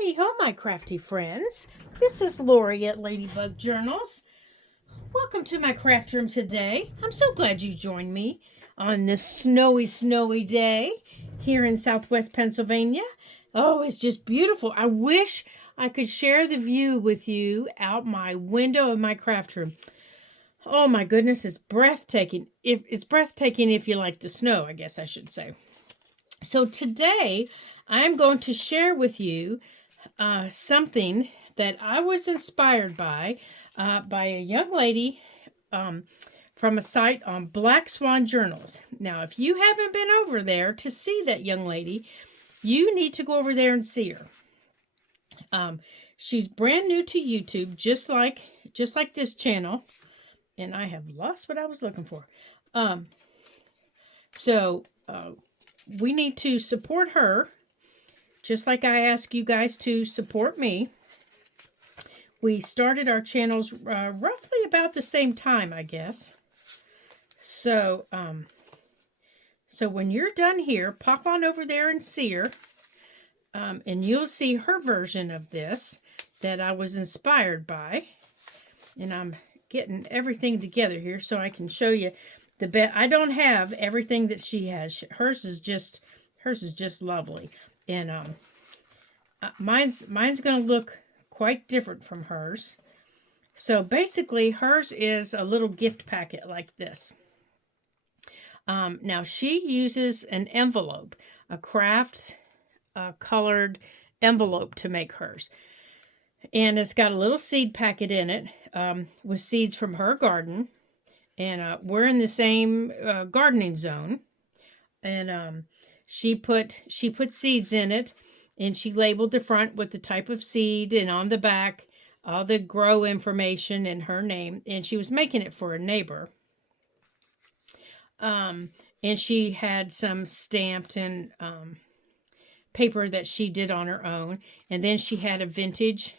Howdy ho, my crafty friends. This is Lori at Ladybug Journals. Welcome to my craft room today. I'm so glad you joined me on this snowy day here in southwest Pennsylvania. Oh, it's just beautiful. I wish I could share the view with you out my window of my craft room. Oh my goodness, it's breathtaking. It's breathtaking if you like the snow, I guess I should say. So today I'm going to share with you something that I was inspired by a young lady from a site on Black Swan Journals. Now, if you haven't been over there to see that young lady, you need to go over there and see her. She's brand new to YouTube, just like this channel, and I have lost what I was looking for. So we need to support her. Just like I ask you guys to support me. We started our channels roughly about the same time, I guess. So, so when you're done here, pop on over there and see her. And you'll see her version of this that I was inspired by. And I'm getting everything together here so I can show you the best. I don't have everything that she has. Hers is just lovely. And mine's going to look quite different from hers. So basically, hers is a little gift packet like this. Now, she uses an envelope, a craft colored envelope to make hers. And it's got a little seed packet in it with seeds from her garden. And we're in the same gardening zone. And she put seeds in it. And she labeled the front with the type of seed, and on the back, all the grow information and her name. And she was making it for a neighbor. And she had some stamped and paper that she did on her own. And then she had a vintage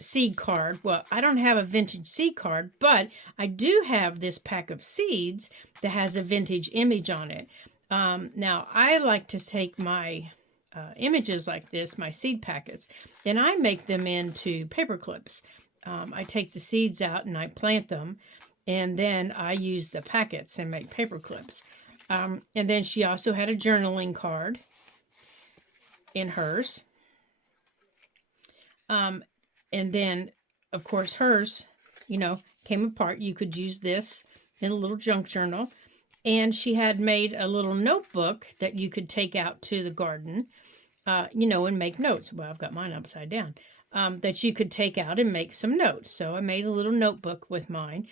seed card. Well, I don't have a vintage seed card, but I do have this pack of seeds that has a vintage image on it. Now, I like to take my images like this, my seed packets, and I make them into paper clips. I take the seeds out and I plant them, and then I use the packets and make paper clips. And then she also had a journaling card in hers. And then, of course, hers, came apart. You could use this in a little junk journal. And she had made a little notebook that you could take out to the garden, and make notes. Well, I've got mine upside down. That you could take out and make some notes. So I made a little notebook with mine.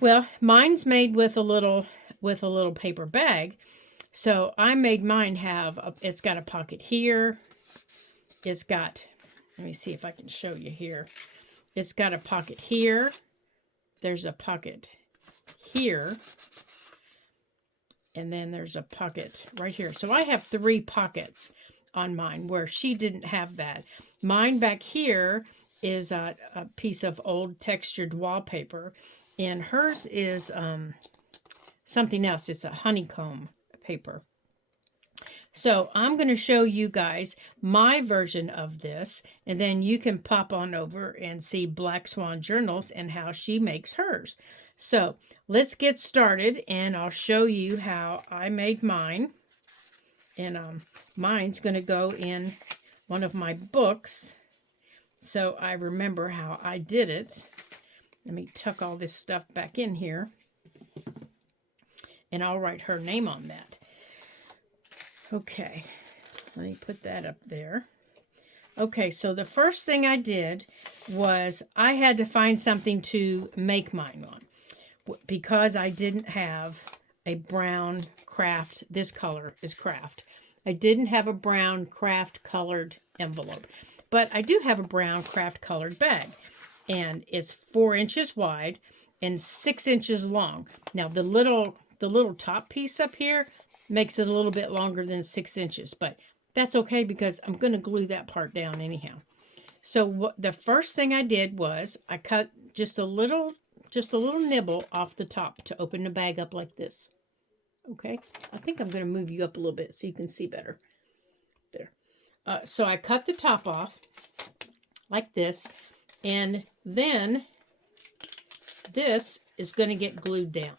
Well, mine's made with a little paper bag. So I made mine it's got a pocket here. Let me see if I can show you here. It's got a pocket here. There's a pocket here. And then there's a pocket right here. So I have 3 pockets on mine where she didn't have that. Mine back here is a piece of old textured wallpaper. And hers is something else. It's a honeycomb paper. So I'm going to show you guys my version of this. And then you can pop on over and see Black Swan Journals and how she makes hers. So let's get started, and I'll show you how I made mine. And mine's going to go in one of my books, so I remember how I did it. Let me tuck all this stuff back in here, and I'll write her name on that. Okay, let me put that up there. Okay, so the first thing I did was I had to find something to make mine on, because I didn't have a brown craft. This color is craft. I didn't have a brown craft colored envelope, but I do have a brown craft colored bag, and it's 4 inches wide and 6 inches long. Now the little top piece up here makes it a little bit longer than 6 inches, but that's okay because I'm going to glue that part down anyhow. So the first thing I did was I cut just a little nibble off the top to open the bag up like this. Okay, I think I'm going to move you up a little bit so you can see better. There. So I cut the top off like this, and then this is going to get glued down.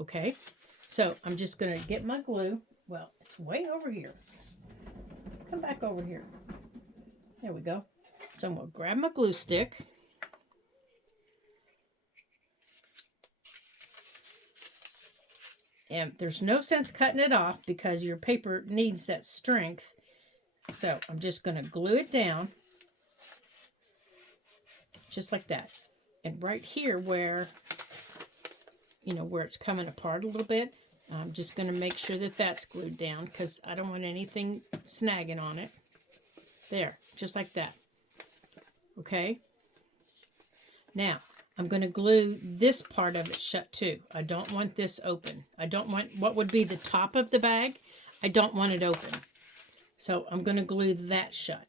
Okay, so I'm just going to get my glue. Well, it's way over here. Come back over here. There we go. So I'm going to grab my glue stick. And there's no sense cutting it off because your paper needs that strength. So I'm just going to glue it down. Just like that. And right here where, where it's coming apart a little bit, I'm just going to make sure that that's glued down because I don't want anything snagging on it. There, just like that. Okay. Now, I'm going to glue this part of it shut too. I don't want this open. I don't want what would be the top of the bag. I don't want it open. So I'm going to glue that shut.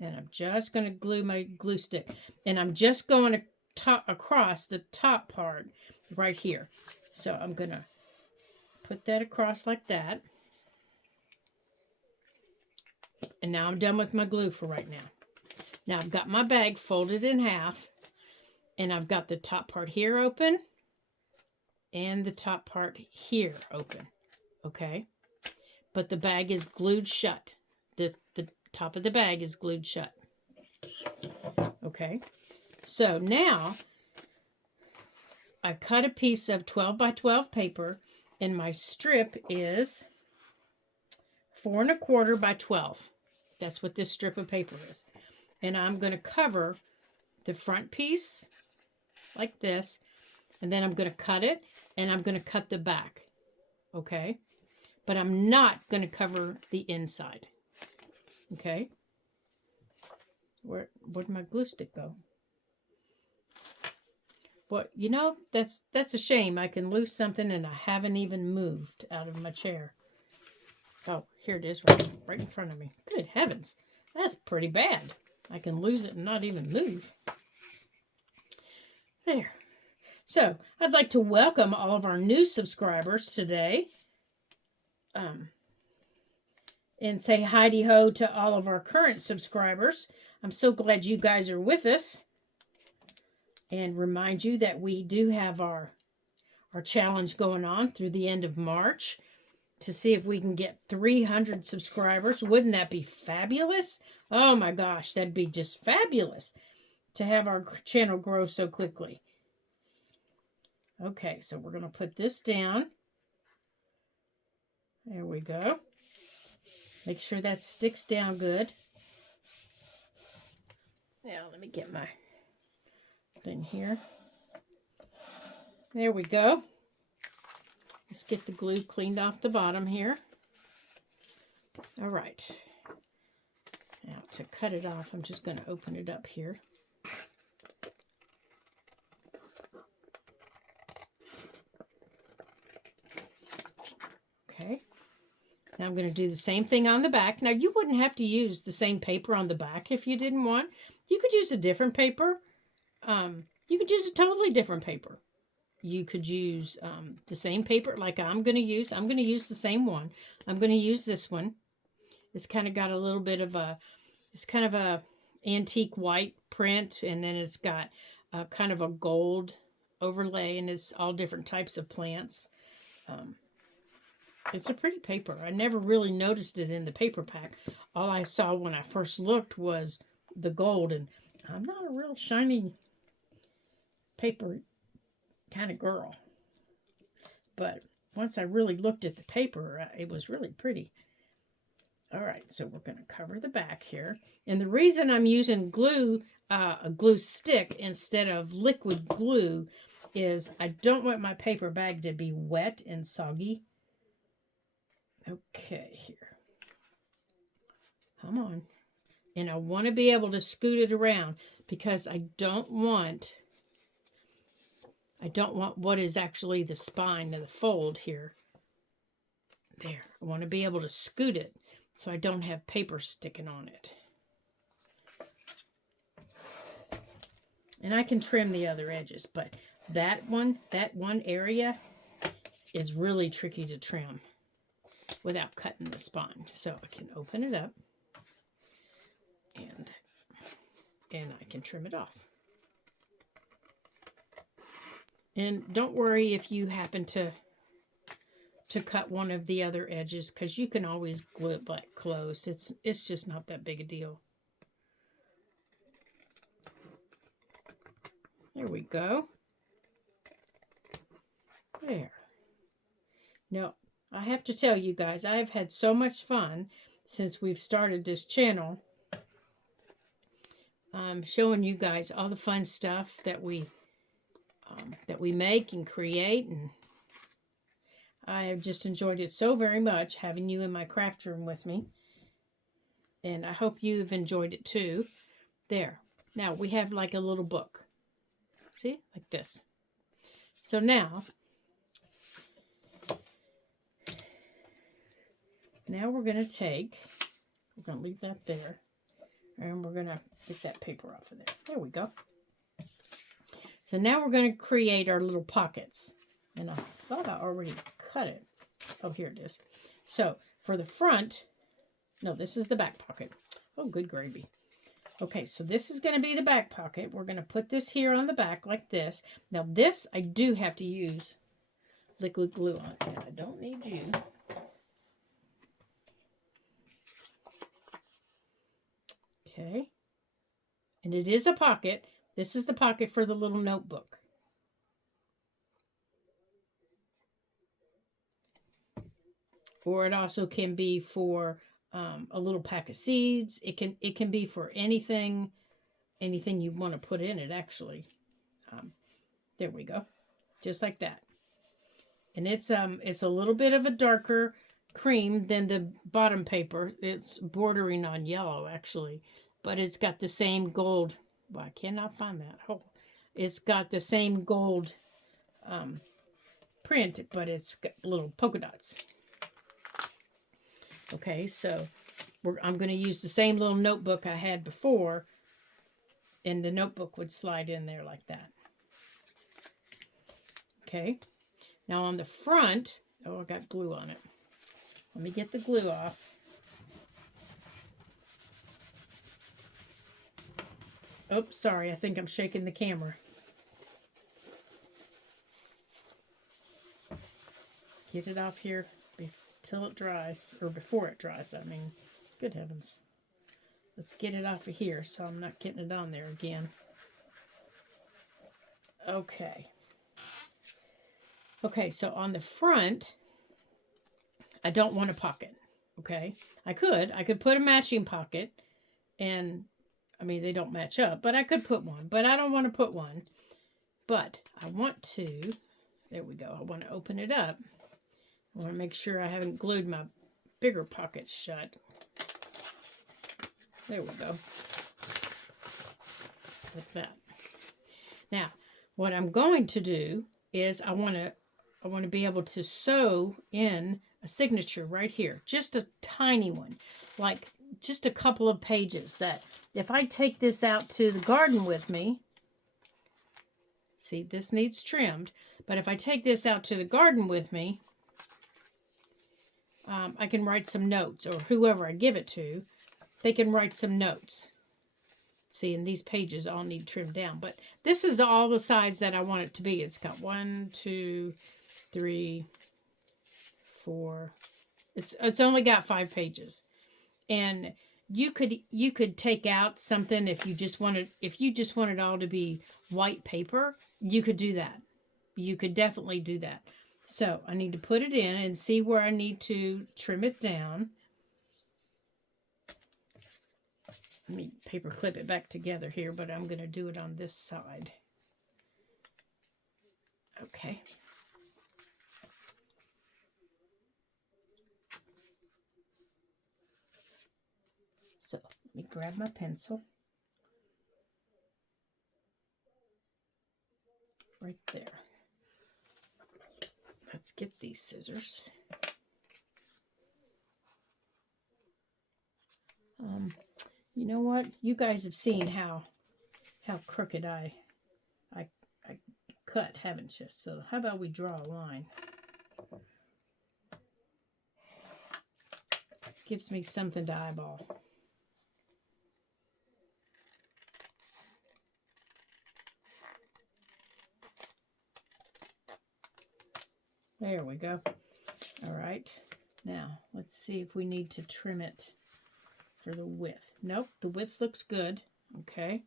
And I'm just going to glue my glue stick. And I'm just going to across the top part right here. So I'm going to put that across like that. And now I'm done with my glue for right now. Now I've got my bag folded in half. And I've got the top part here open. And the top part here open. Okay. But the bag is glued shut. The top of the bag is glued shut. Okay. So now I cut a piece of 12 by 12 paper. And my strip is 4 1/4 by 12. That's what this strip of paper is. And I'm going to cover the front piece like this. And then I'm going to cut it. And I'm going to cut the back. Okay. But I'm not going to cover the inside. Okay. Where'd my glue stick go? Well, that's a shame. I can lose something and I haven't even moved out of my chair. Oh, here it is, right in front of me. Good heavens. That's pretty bad. I can lose it and not even move. There. So, I'd like to welcome all of our new subscribers today. And say hi-de-ho to all of our current subscribers. I'm so glad you guys are with us. And remind you that we do have our challenge going on through the end of March to see if we can get 300 subscribers. Wouldn't that be fabulous? Oh my gosh, that'd be just fabulous to have our channel grow so quickly. Okay, so we're going to put this down. There we go. Make sure that sticks down good. Now, let me get my thing here. There we go. Let's get the glue cleaned off the bottom here. All right. Now, to cut it off, I'm just going to open it up here. Okay. Now I'm going to do the same thing on the back. Now you wouldn't have to use the same paper on the back if you didn't want. You could use a different paper. You could use a totally different paper. You could use the same paper like I'm going to use. I'm going to use the same one. I'm going to use this one. It's kind of got a little bit of it's kind of a antique white print. And then it's got kind of a gold overlay. And it's all different types of plants. It's a pretty paper. I never really noticed it in the paper pack. All I saw when I first looked was the gold. And I'm not a real shiny paper kind of girl. But once I really looked at the paper, it was really pretty. All right, so we're going to cover the back here. And the reason I'm using glue, a glue stick instead of liquid glue is I don't want my paper bag to be wet and soggy. Okay, here. Come on. And I want to be able to scoot it around because I don't want what is actually the spine of the fold here. There. I want to be able to scoot it so I don't have paper sticking on it. And I can trim the other edges, but that one area is really tricky to trim. without cutting the spine. So I can open it up and I can trim it off. And don't worry if you happen to cut one of the other edges, because you can always glue it back closed. It's just not that big a deal. There we go. There. Now, I have to tell you guys, I've had so much fun since we've started this channel. Showing you guys all the fun stuff that we make and create, and I have just enjoyed it so very much having you in my craft room with me, and I hope you've enjoyed it too. There. Now we have like a little book. See? Like this. So now we're going to leave that there, and we're going to get that paper off of there. There we go. So now we're going to create our little pockets. And I thought I already cut it. Oh, here it is. So for the front, no, this is the back pocket. Oh, good gravy. Okay, so this is going to be the back pocket. We're going to put this here on the back like this. Now this, I do have to use liquid glue on, and I don't need you. Okay. And it is a pocket. This is the pocket for the little notebook. Or it also can be for a little pack of seeds. It can be for anything you want to put in it, actually. There we go. Just like that. And it's a little bit of a darker cream than the bottom paper. It's bordering on yellow, actually. But it's got the same gold. Well, I cannot find that. Oh, it's got the same gold print, but it's got little polka dots. Okay, so I'm going to use the same little notebook I had before, and the notebook would slide in there like that. Okay, now on the front, oh, I got glue on it. Let me get the glue off. Oops, sorry, I think I'm shaking the camera. Get it off here till it dries, or before it dries, I mean. Good heavens. Let's get it off of here so I'm not getting it on there again. Okay. Okay, so on the front, I don't want a pocket, okay? I could put a matching pocket, and, I mean, they don't match up, but I could put one, but I don't want to put one. But I want to, there we go, I want to open it up. I want to make sure I haven't glued my bigger pockets shut. There we go. Like that. Now, what I'm going to do is I want to be able to sew in a signature right here. Just a tiny one. Like just a couple of pages that if I take this out to the garden with me, see, this needs trimmed, but if I take this out to the garden with me, I can write some notes, or whoever I give it to, they can write some notes. See, and these pages all need trimmed down, but this is all the size that I want it to be. It's got 1, 2, 3, 4. It's only got 5 pages, and you could take out something if you just wanted it all to be white paper. You could do that. You could definitely do that. So I need to put it in and see where I need to trim it down. Let me paper clip it back together here, but I'm going to do it on this side. Okay. So let me grab my pencil. Right there. Let's get these scissors. You know what? You guys have seen how crooked I cut, haven't you? So how about we draw a line? gives me something to eyeball. There we go. All right. Now, let's see if we need to trim it for the width. Nope, the width looks good. Okay.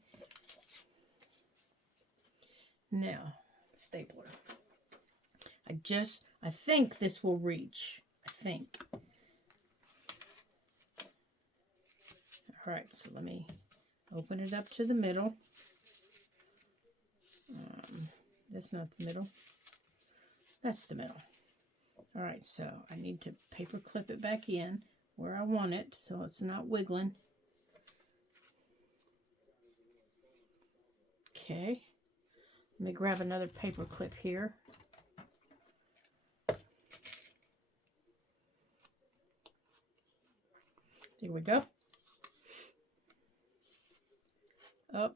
Now, stapler. I think this will reach. I think. All right, so let me open it up to the middle. That's not the middle. That's the middle. All right, so I need to paper clip it back in where I want it so it's not wiggling. Okay. Let me grab another paper clip here. There we go. Oh,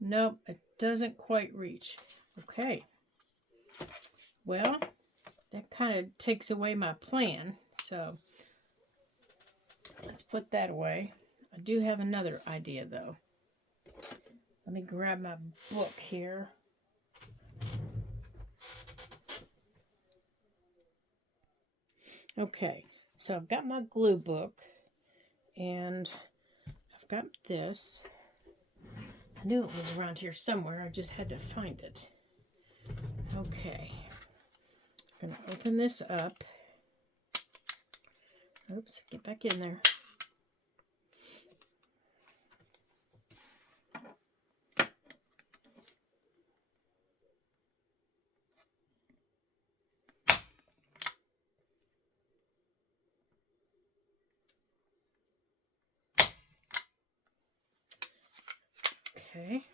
nope, it doesn't quite reach. Okay. Well, that kind of takes away my plan, so let's put that away. I do have another idea, though. Let me grab my book here. Okay, so I've got my glue book, and I've got this. I knew it was around here somewhere. I just had to find it. Okay. I'm going to open this up. Oops, get back in there. Okay.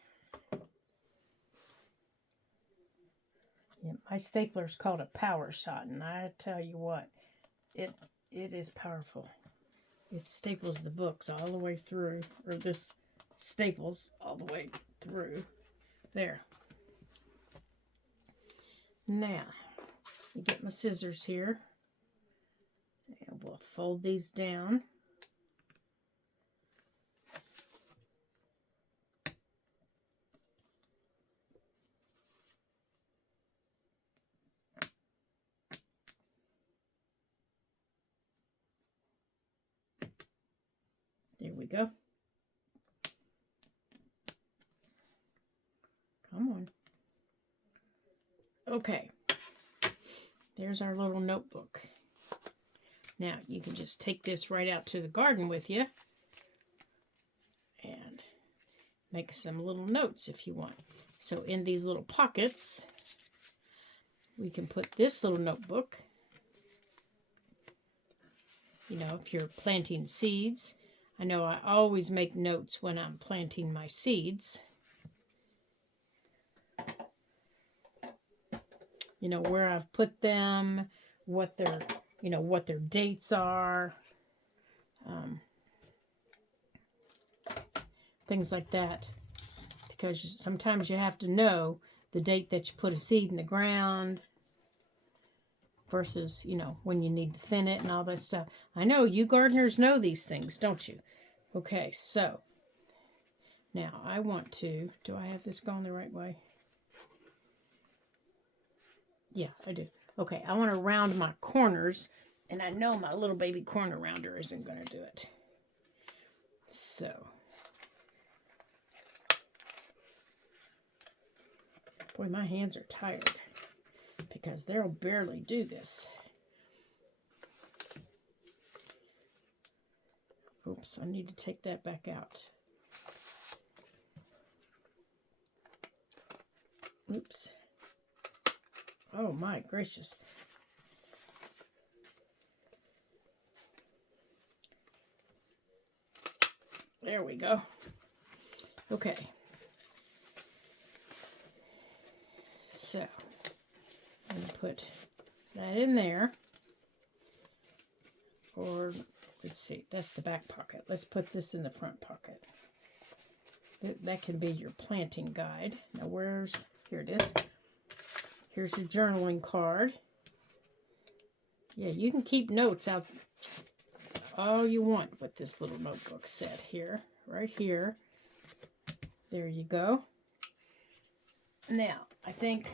Yeah, my stapler is called a power shot, and I tell you what, it is powerful. It staples the books all the way through, or this staples all the way through. There. Now, you get my scissors here, and we'll fold these down. There we go. Come on. Okay. There's our little notebook. Now, you can just take this right out to the garden with you and make some little notes if you want. So in these little pockets, we can put this little notebook. You know, if you're planting seeds. I know I always make notes when I'm planting my seeds. You know, where I've put them, what their, you know, what their dates are. Things like that. Because sometimes you have to know the date that you put a seed in the ground versus, you know, when you need to thin it and all that stuff. I know you gardeners know these things, don't you? Okay, so now I want to, do I have this going the right way? Yeah, I do. Okay, I want to round my corners, and I know my little baby corner rounder isn't going to do it. So, boy, my hands are tired because they'll barely do this. Oops, I need to take that back out. Oops. Oh my gracious. There we go. Okay. So, I'm going to put that in there. Or, let's see, that's the back pocket. Let's put this in the front pocket. That can be your planting guide. Now, here it is. Here's your journaling card. Yeah, you can keep notes out. all you want with this little notebook set here, right here. There you go. Now, I think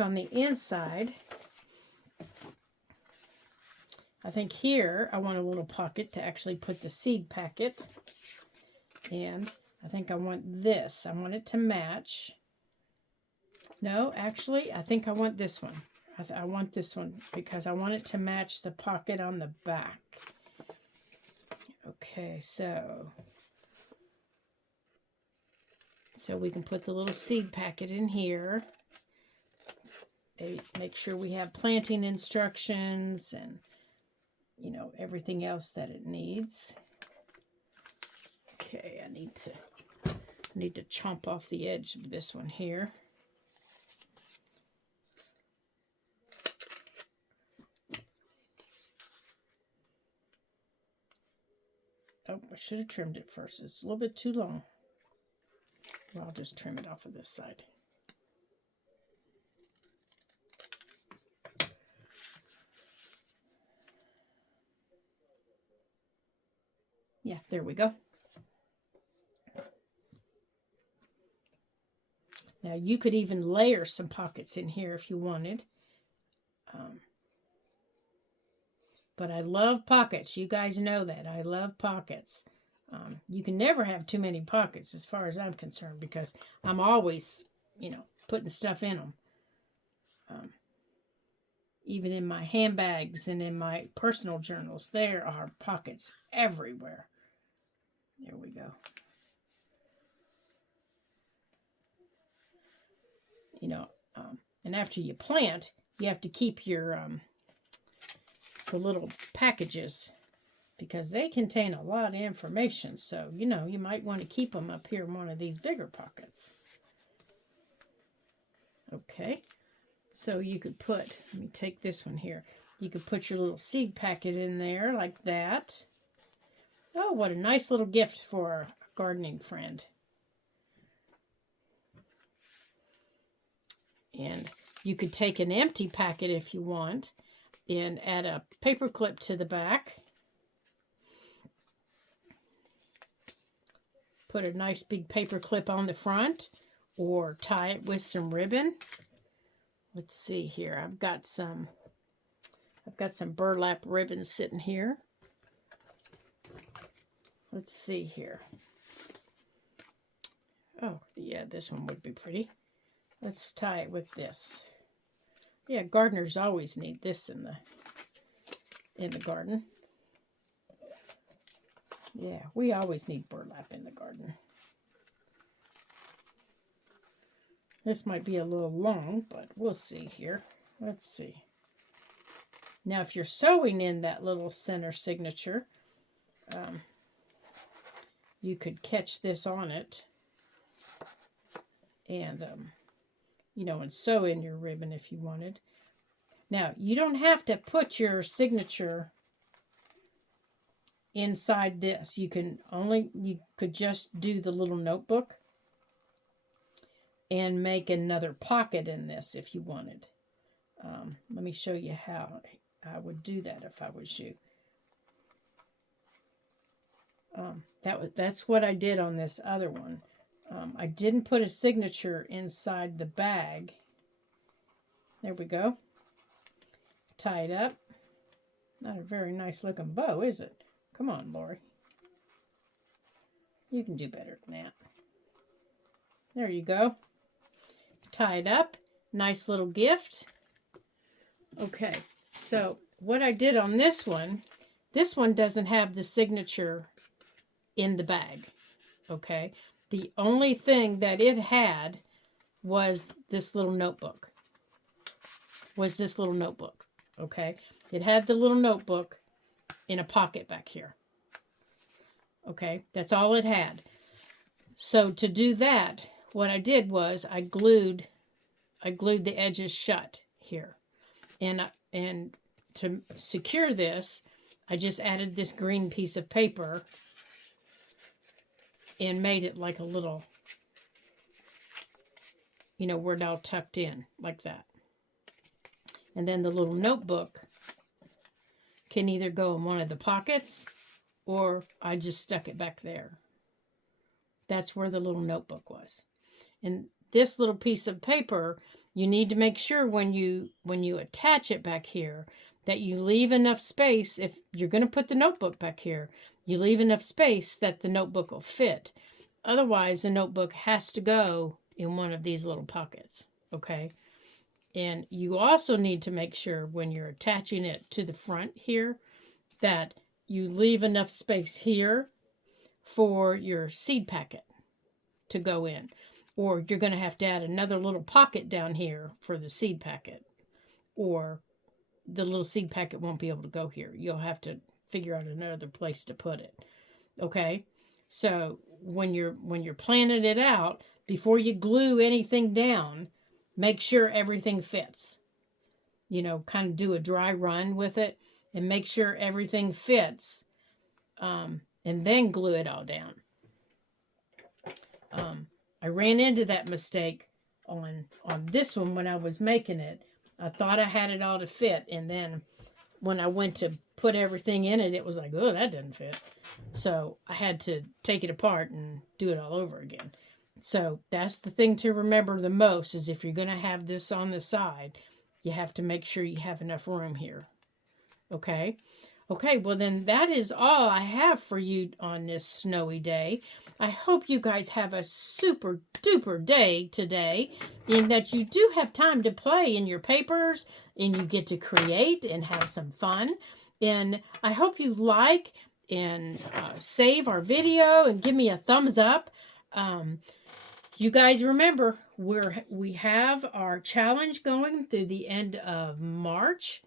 on the inside, I think here I want a little pocket to actually put the seed packet. And I think I want this. I want it to match. No, actually, I think I want this one. I want this one because I want it to match the pocket on the back. Okay, so we can put the little seed packet in here. Make sure we have planting instructions and, you know, everything else that it needs. Okay, I need to chomp off the edge of this one here. Oh, I should have trimmed it first. It's a little bit too long. Well, I'll just trim it off of this side. Yeah, there we go. Now, you could even layer some pockets in here if you wanted. But I love pockets. You guys know that. I love pockets. You can never have too many pockets as far as I'm concerned because I'm always, you know, putting stuff in them. Even in my handbags and in my personal journals, there are pockets everywhere. There we go. You know, and after you plant, you have to keep your the little packages because they contain a lot of information. So, you know, you might want to keep them up here in one of these bigger pockets. Okay, so you could put, let me take this one here. You could put your little seed packet in there like that. Oh, what a nice little gift for a gardening friend. And you could take an empty packet if you want and add a paper clip to the back. Put a nice big paper clip on the front or tie it with some ribbon. Let's see here. I've got some burlap ribbon sitting here. Let's see here. Oh, yeah, this one would be pretty. Let's tie it with this. Yeah, gardeners always need this in the garden. Yeah, we always need burlap in the garden. This might be a little long, but we'll see here. Let's see. Now, if you're sewing in that little center signature, you could catch this on it and, you know, and sew in your ribbon if you wanted. Now, you don't have to put your signature inside this. You could just do the little notebook and make another pocket in this if you wanted. Let me show you how I would do that if I was you. That's what I did on this other one. I didn't put a signature inside the bag. There we go. Tie it up. Not a very nice looking bow, is it? Come on, Lori. You can do better than that. There you go. Tie it up. Nice little gift. Okay, so what I did on this one doesn't have the signature in the bag. Okay, the only thing that it had was this little notebook. Okay, it had the little notebook in a pocket back here. Okay, that's all it had. So to do that, what I did was I glued the edges shut here. And to secure this, I just added this green piece of paper and made it like a little, you know, where it all tucked in like that. And then the little notebook can either go in one of the pockets, or I just stuck it back there. That's where the little notebook was. And this little piece of paper, you need to make sure when you attach it back here that you leave enough space. If you're going to put the notebook back here, you leave enough space that the notebook will fit. Otherwise, the notebook has to go in one of these little pockets, okay? And you also need to make sure when you're attaching it to the front here that you leave enough space here for your seed packet to go in. Or you're going to have to add another little pocket down here for the seed packet. Or the little seed packet won't be able to go here. You'll have to figure out another place to put it. Okay? So when you're planning it out, before you glue anything down, make sure everything fits. You know, kind of do a dry run with it and make sure everything fits. And then glue it all down. I ran into that mistake on this one when I was making it. I thought I had it all to fit, and then when I went to put everything in it, it was like, oh, that doesn't fit. So I had to take it apart and do it all over again. So that's the thing to remember the most, is if you're going to have this on the side, you have to make sure you have enough room here. Okay? Okay, well then that is all I have for you on this snowy day. I hope you guys have a super duper day today, and that you do have time to play in your papers and you get to create and have some fun. And I hope you like and save our video and give me a thumbs up. You guys remember, we have our challenge going through the end of March.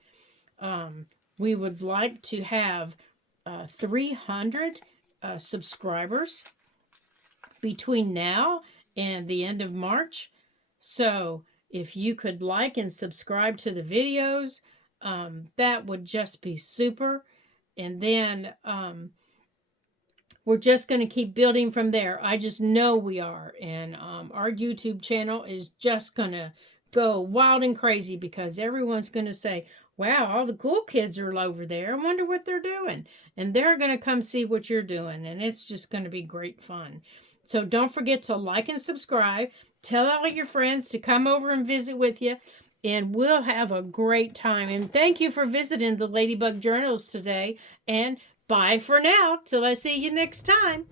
We would like to have 300 subscribers between now and the end of March. So if you could like and subscribe to the videos, that would just be super. And then we're just going to keep building from there. I just know we are. And our YouTube channel is just going to go wild and crazy, because everyone's going to say, wow, all the cool kids are over there. I wonder what they're doing. And they're going to come see what you're doing. And it's just going to be great fun. So don't forget to like and subscribe. Tell all your friends to come over and visit with you. And we'll have a great time. And thank you for visiting the Ladybug Journals today. And bye for now. Till I see you next time.